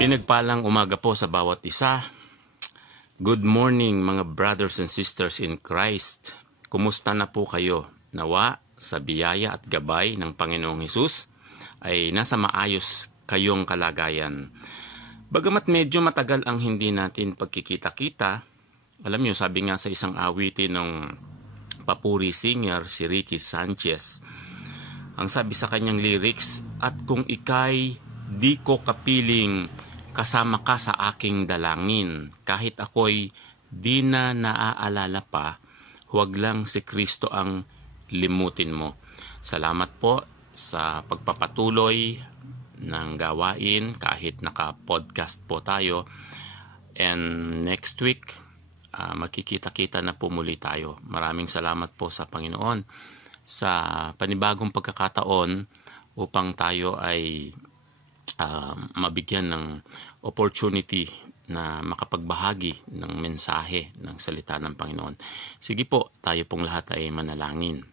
Pinagpalang umaga po sa bawat isa. Good morning mga brothers and sisters in Christ. Kumusta na po kayo? Nawa sa biyaya at gabay ng Panginoong Hesus ay nasa maayos kayong kalagayan. Bagamat medyo matagal ang hindi natin pagkikita-kita, alam niyo, sabi nga sa isang awitin ng papuri singer si Ricky Sanchez, ang sabi sa kanyang lyrics, at kung ika'y di ko kapiling, kasama ka sa aking dalangin. Kahit ako'y di na naaalala pa, huwag lang si Kristo ang limutin mo. Salamat po sa pagpapatuloy ng gawain kahit naka-podcast po tayo. And next week, makikita-kita na po muli tayo. Maraming salamat po sa Panginoon sa panibagong pagkakataon upang tayo ay mabigyan ng opportunity na makapagbahagi ng mensahe ng salita ng Panginoon. Sige po, tayo pong lahat ay manalangin.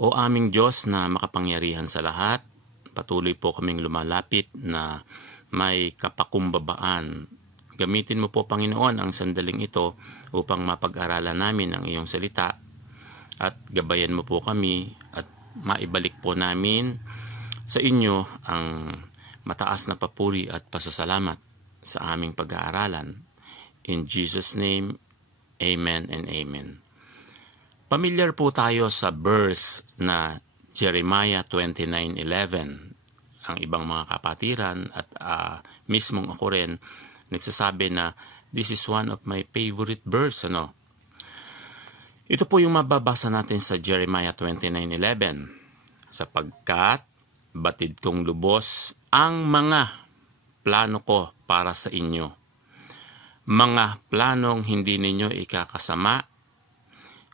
O aming Diyos na makapangyarihan sa lahat, patuloy po kaming lumalapit na may kapakumbabaan. Gamitin mo po, Panginoon, ang sandaling ito upang mapag-aralan namin ang iyong salita at gabayan mo po kami at maibalik po namin sa inyo ang mataas na papuri at pasasalamat sa aming pag-aaralan. In Jesus' name, Amen and Amen. Pamilyar po tayo sa verse na Jeremiah 29:11. Ang ibang mga kapatiran at mismong ako rin nagsasabi na this is one of my favorite verse. Ito po yung mababasa natin sa Jeremiah 29:11. Sapagkat batid kong lubos ang mga plano ko para sa inyo. Mga planong hindi ninyo ikakasama,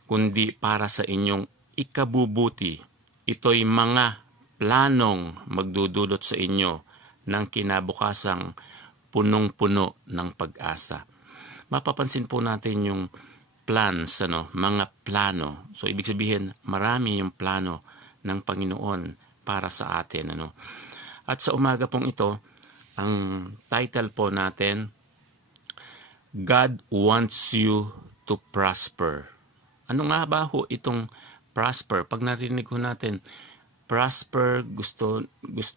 kundi para sa inyong ikabubuti. Ito'y mga planong magdudulot sa inyo ng kinabukasang punong-puno ng pag-asa. Mapapansin po natin yung plans, mga plano. So, ibig sabihin, marami yung plano ng Panginoon para sa atin. At sa umaga pong ito, ang title po natin, God wants you to prosper. Ano nga ba ho itong prosper? Pag narinig ko natin, prosper,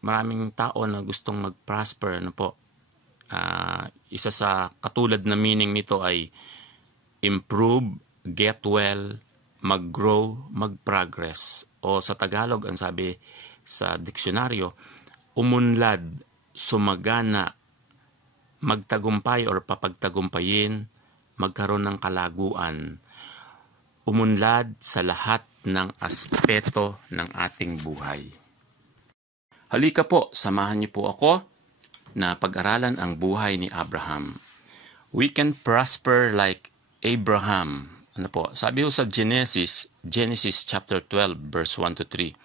maraming tao na gustong mag-prosper. Isa sa katulad na meaning nito ay improve, get well, mag-grow, mag-progress. O sa Tagalog, ang sabi sa diksyonaryo, umunlad, sumagana, magtagumpay or papagtagumpayin, magkaroon ng kalaguan, umunlad sa lahat ng aspeto ng ating buhay. Halika po, samahan niyo po ako na pag-aralan ang buhay ni Abraham. We can prosper like Abraham. Sabi ko sa Genesis chapter 12, verse 1 to 3.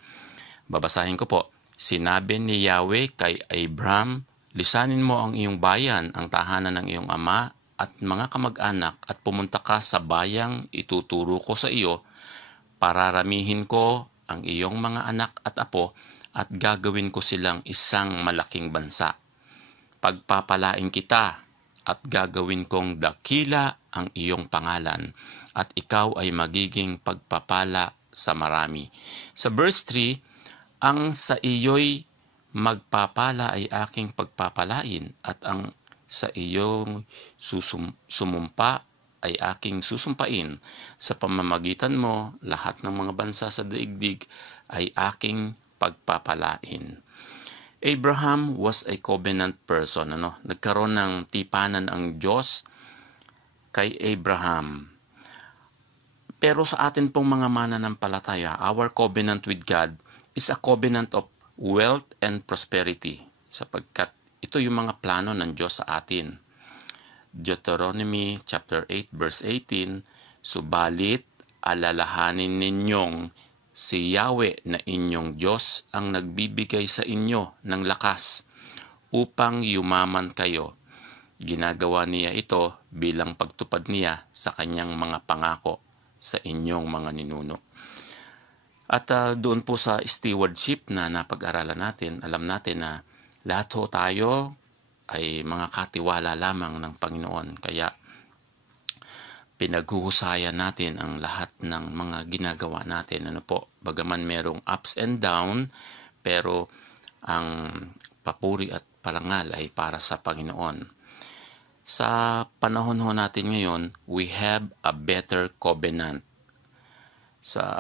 Babasahin ko po. Sinabi ni Yahweh kay Abraham, lisanin mo ang iyong bayan, ang tahanan ng iyong ama at mga kamag-anak at pumunta ka sa bayang ituturo ko sa iyo. Pararamihin ko ang iyong mga anak at apo at gagawin ko silang isang malaking bansa. Pagpapalain kita at gagawin kong dakila ang iyong pangalan at ikaw ay magiging pagpapala sa marami. Sa verse 3, ang sa iyo'y magpapala ay aking pagpapalain at ang sa iyong sumumpa ay aking susumpain. Sa pamamagitan mo, lahat ng mga bansa sa daigdig ay aking pagpapalain. Abraham was a covenant person. Nagkaroon ng tipanan ang Diyos kay Abraham. Pero sa atin pong mga mananampalataya, our covenant with God is a covenant of wealth and prosperity, sapagkat ito yung mga plano ng Diyos sa atin. Deuteronomy chapter 8 verse 18, subalit alalahanin ninyong si Yahweh na inyong Diyos ang nagbibigay sa inyo ng lakas upang yumaman kayo. Ginagawa niya ito bilang pagtupad niya sa kanyang mga pangako sa inyong mga ninuno. At doon po sa stewardship na napag-aralan natin, alam natin na lahat ho tayo ay mga katiwala lamang ng Panginoon. Kaya pinaghuhusayan natin ang lahat ng mga ginagawa natin. Bagaman merong ups and down, pero ang papuri at parangal ay para sa Panginoon. Sa panahon natin ngayon, we have a better covenant.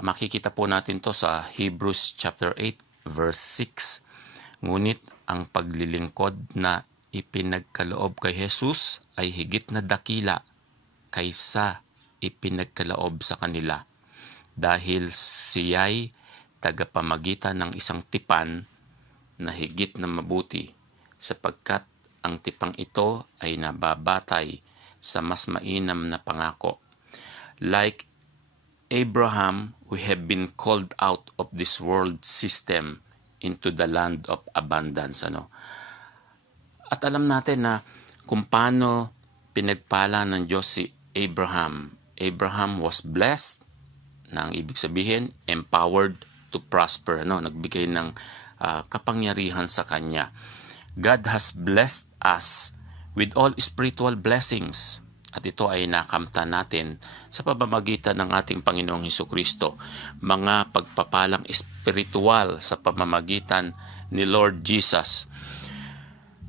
Makikita po natin to sa Hebrews chapter 8 verse 6. Ngunit ang paglilingkod na ipinagkaloob kay Jesus ay higit na dakila kaysa ipinagkaloob sa kanila, dahil siya'y tagapamagitan ng isang tipan na higit na mabuti, sapagkat ang tipang ito ay nababatay sa mas mainam na pangako. Like Abraham, we have been called out of this world system into the land of abundance. At alam natin na kung paano pinagpala ng Diyos si Abraham. Abraham was blessed, na ang ibig sabihin, empowered to prosper. Nagbigay ng kapangyarihan sa kanya. God has blessed us with all spiritual blessings. At ito ay nakamtan natin sa pamamagitan ng ating Panginoong Hesukristo. Mga pagpapalang espiritual sa pamamagitan ni Lord Jesus.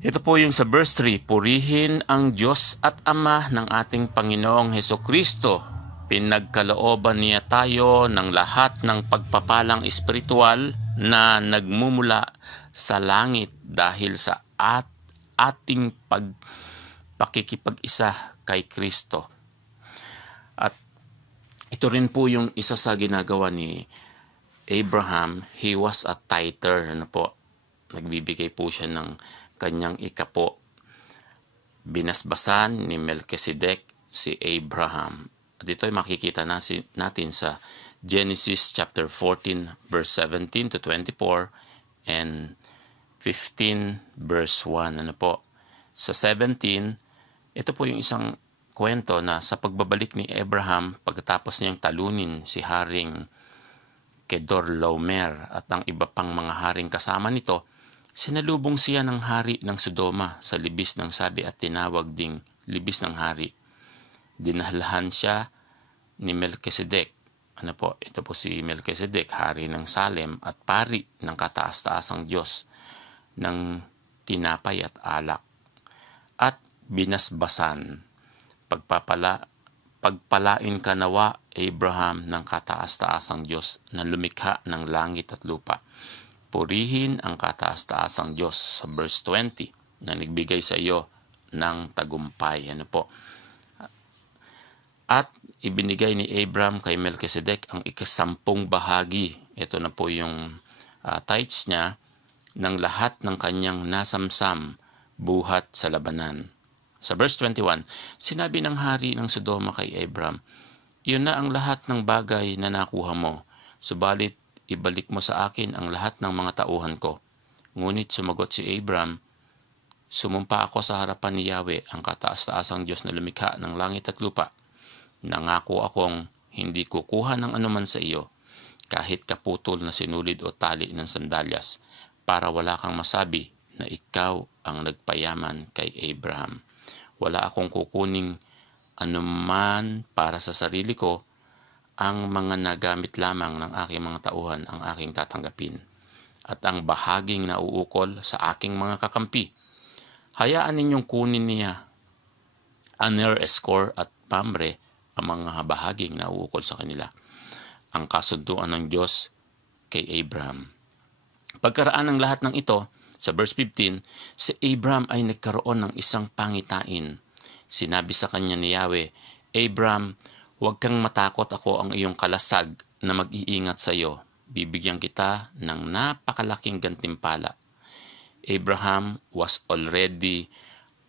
Ito po yung sa verse 3, purihin ang Diyos at Ama ng ating Panginoong Hesukristo. Pinagkalooban niya tayo ng lahat ng pagpapalang espiritual na nagmumula sa langit dahil sa ating pakikipag-isa kay Kristo. At ito rin po yung isa sa ginagawa ni Abraham. He was a tither. Nagbibigay po siya ng kanyang ikapo. Binasbasan ni Melchizedek si Abraham. At ito ay makikita natin sa Genesis chapter 14 verse 17 to 24 and 15 verse 1. Sa 17, ito po yung isang kwento na sa pagbabalik ni Abraham pagkatapos niyang talunin si Haring Kedorlaomer at ang iba pang mga haring kasama nito, sinalubong siya ng hari ng Sodoma sa libis ng sabi at tinawag ding libis ng hari. Dinahalahan siya ni Melchizedek. Ito po si Melchizedek, hari ng Salem at pari ng kataas-taasang Diyos ng tinapay at alak. At binasbasan, pagpalain ka nawa, Abraham, ng kataas-taasang Diyos na lumikha ng langit at lupa. Purihin ang kataas-taasang Diyos sa verse 20 na nagbigay sa iyo ng tagumpay. At ibinigay ni Abraham kay Melchizedek ang ikasampung bahagi. Ito na po yung tithes niya ng lahat ng kanyang nasamsam buhat sa labanan. Sa verse 21, sinabi ng hari ng Sodoma kay Abraham, iyon na ang lahat ng bagay na nakuha mo, subalit ibalik mo sa akin ang lahat ng mga tauhan ko. Ngunit sumagot si Abraham, sumumpa ako sa harapan ni Yahweh, ang kataas-taasang Diyos na lumikha ng langit at lupa. Nangako akong hindi kukuha ng anuman sa iyo, kahit kaputol na sinulid o tali ng sandalyas, para wala kang masabi na ikaw ang nagpayaman kay Abraham. Wala akong kukuning anuman para sa sarili ko, ang mga nagamit lamang ng aking mga tauhan ang aking tatanggapin, at ang bahaging nauukol sa aking mga kakampi. Hayaan ninyong kunin niya, Aner, Eskor at Mamre, ang mga bahaging nauukol sa kanila. Ang kasunduan ng Diyos kay Abraham. Pagkaraan ng lahat ng ito, sa verse 15, si Abraham ay nagkaroon ng isang pangitain. Sinabi sa kanya ni Yahweh, Abraham, huwag kang matakot, ako ang iyong kalasag na mag-iingat sa iyo. Bibigyan kita ng napakalaking gantimpala. Abraham was already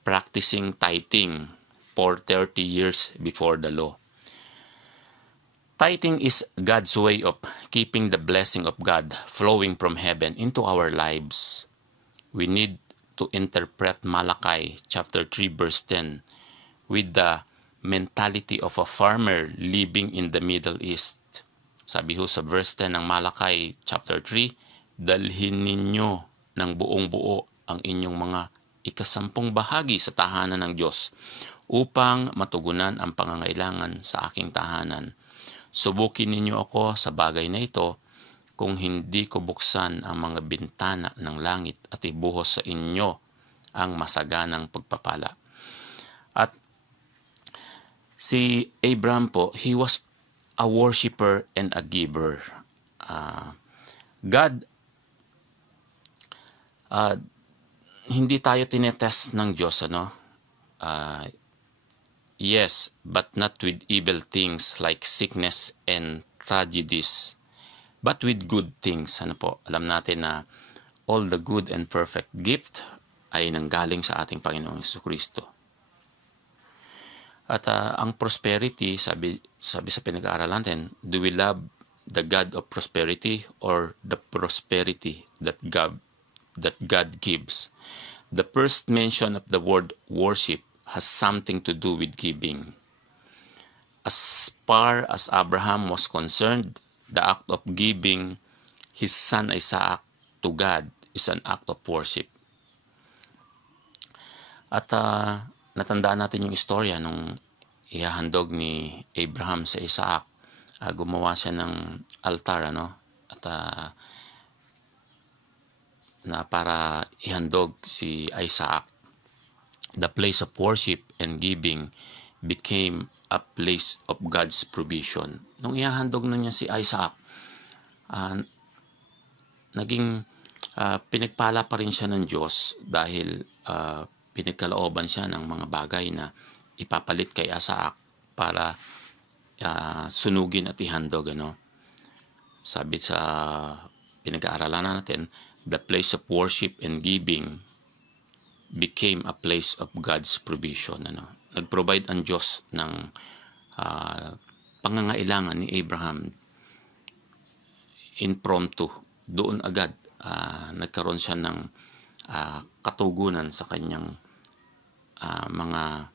practicing tithing for 30 years before the law. Tithing is God's way of keeping the blessing of God flowing from heaven into our lives. We need to interpret Malachi chapter 3 verse 10 with the mentality of a farmer living in the Middle East. Sabi ho sa verse 10 ng Malachi chapter 3, dalhin ninyo ng buong buo ang inyong mga ikasampung bahagi sa tahanan ng Diyos upang matugunan ang pangangailangan sa aking tahanan. Subukin ninyo ako sa bagay na ito kung hindi ko buksan ang mga bintana ng langit at ibuhos sa inyo ang masaganang pagpapala. At si Abraham po, he was a worshiper and a giver. God, hindi tayo tinetest ng Diyos, ano? Yes, but not with evil things like sickness and tragedies, but with good things. Ano po? Alam natin na all the good and perfect gift ay nanggaling sa ating Panginoong Jesucristo. At ang prosperity, sabi sa pinag-aaralan natin, do we love the God of prosperity or the prosperity that God gives? The first mention of the word worship has something to do with giving. As far as Abraham was concerned, the act of giving his son Isaac to God is an act of worship. At natandaan natin yung istorya nung ihahandog ni Abraham sa Isaac. Gumawa siya ng altar, ano? At na para ihandog si Isaac. The place of worship and giving became a place of God's provision. Nung ihahandog na niya si Isaac, naging pinagpala pa rin siya ng Diyos dahil pinagkalooban siya ng mga bagay na ipapalit kay Isaac para sunugin at ihandog. Ano? Sabi sa pinag-aaralan natin, the place of worship and giving became a place of God's provision. Ano? Nag-provide ang Diyos ng pangangailangan ni Abraham impromptu. Doon agad nagkaroon siya ng katugunan sa kanyang mga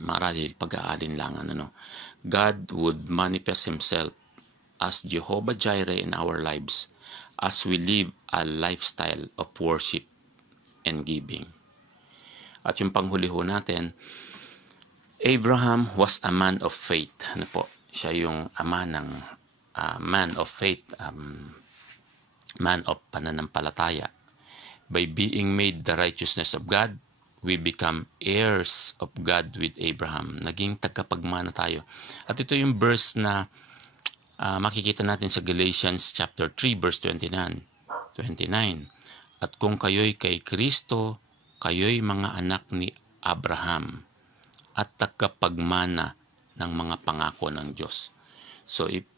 marahil pag-aalinlangan. Ano? God would manifest Himself as Jehovah Jireh in our lives as we live a lifestyle of worship and giving. At yung panghuli ho natin, Abraham was a man of faith. Ano po? Siya yung ama ng man of faith, man of pananampalataya. By being made the righteousness of God, we become heirs of God with Abraham. Naging tagapagmana tayo. At ito yung verse na makikita natin sa Galatians chapter 3 verse 29. At kung kayo'y kay Kristo, kayo'y mga anak ni Abraham at tagapagmana ng mga pangako ng Diyos. So if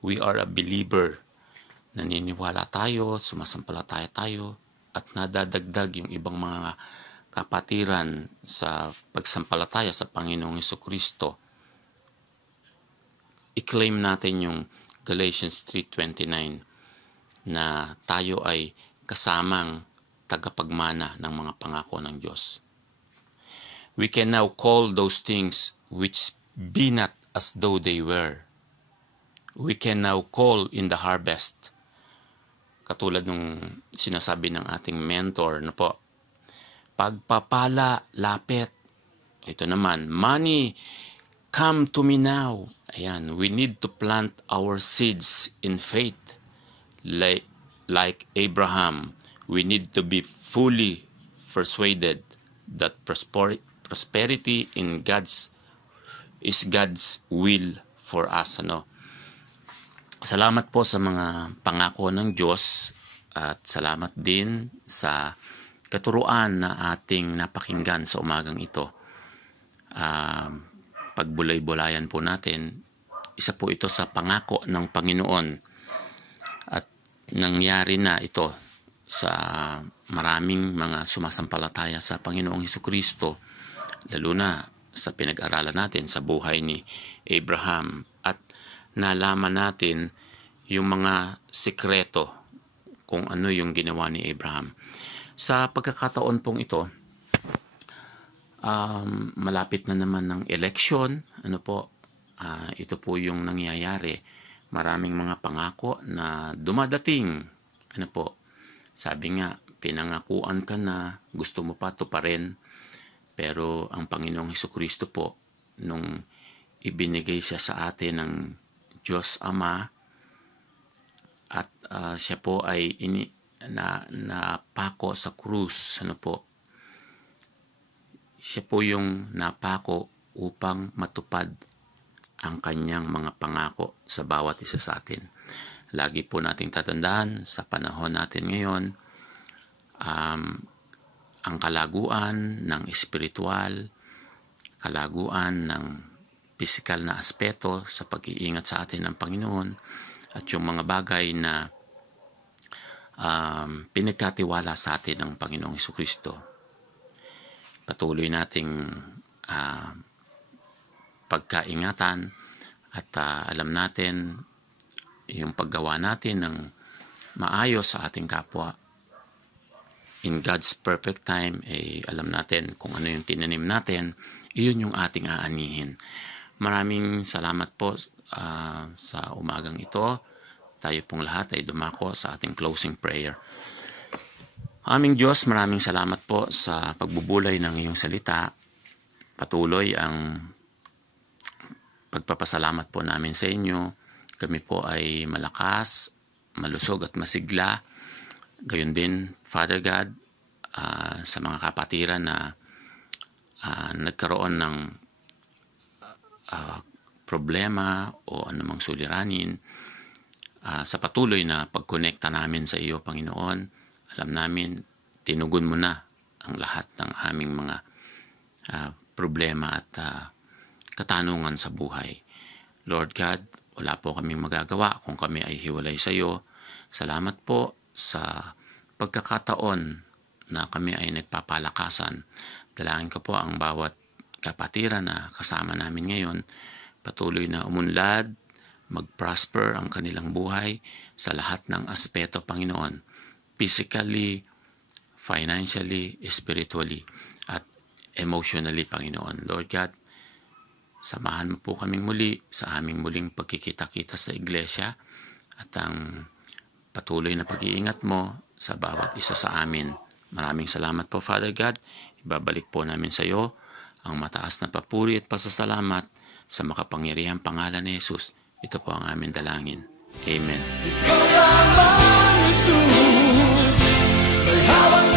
we are a believer, naniniwala tayo, sumasampalataya tayo, at nadadagdag yung ibang mga kapatiran sa pagsampalataya sa Panginoong Jesucristo, i-claim natin yung Galatians 3:29 na tayo ay kasamang tagapagmana ng mga pangako ng Diyos. We can now call those things which be not as though they were. We can now call in the harvest. Katulad nung sinasabi ng ating mentor na po, pagpapala, lapit. Ito naman, money, come to me now. Ayan, we need to plant our seeds in faith. Like Abraham, we need to be fully persuaded that prosperity in is God's will for us. Ano? Salamat po sa mga pangako ng Diyos at salamat din sa katuruan na ating napakinggan sa umagang ito. Pagbulay-bulayan po natin, isa po ito sa pangako ng Panginoon. Nangyari na ito sa maraming mga sumasampalataya sa Panginoong Jesucristo, lalo na sa pinag-aralan natin sa buhay ni Abraham, at nalaman natin yung mga sikreto kung ano yung ginawa ni Abraham. Sa pagkakataon pong ito, malapit na naman ng election. Ito po yung nangyayari. Maraming mga pangako na dumadating. Sabi nga, pinangakuan ka na, gusto mo pa tuparin, pero ang Panginoong Hesukristo po, nung ibinigay siya sa atin ng Diyos Ama, at siya po ay napako sa krus, siya po yung napako upang matupad ang kanyang mga pangako sa bawat isa sa atin. Lagi po nating tatandaan sa panahon natin ngayon, ang kalaguan ng espiritual, kalaguan ng pisikal na aspeto sa pag-iingat sa atin ng Panginoon, at yung mga bagay na pinagkatiwala sa atin ng Panginoong Hesukristo. Patuloy nating pagkaingatan at alam natin yung paggawa natin ng maayos sa ating kapwa. In God's perfect time, alam natin kung ano yung tinanim natin, iyon yung ating aanihin. Maraming salamat po sa umagang ito. Tayo pong lahat ay dumako sa ating closing prayer. Aming Diyos, maraming salamat po sa pagbubulay ng iyong salita. Patuloy ang pagpapasalamat po namin sa inyo. Kami po ay malakas, malusog at masigla. Gayon din, Father God, sa mga kapatiran na nagkaroon ng problema o anumang suliranin, sa patuloy na pagkonekta namin sa iyo, Panginoon, alam namin, tinugon mo na ang lahat ng aming mga problema at katanungan sa buhay. Lord God, wala po kaming magagawa kung kami ay hiwalay sa iyo. Salamat po sa pagkakataon na kami ay nagpapalakasan. Dalangin ko po ang bawat kapatiran na kasama namin ngayon, patuloy na umunlad, mag-prosper ang kanilang buhay sa lahat ng aspeto, Panginoon. Physically, financially, spiritually, at emotionally, Panginoon. Lord God, samahan mo po kaming muli sa aming muling pagkikita-kita sa iglesia at ang patuloy na pag-iingat mo sa bawat isa sa amin. Maraming salamat po, Father God. Ibabalik po namin sa iyo ang mataas na papuri at pasasalamat sa makapangyarihang pangalan ni Jesus. Ito po ang aming dalangin. Amen. Ikaw lamang, Jesus, may hawak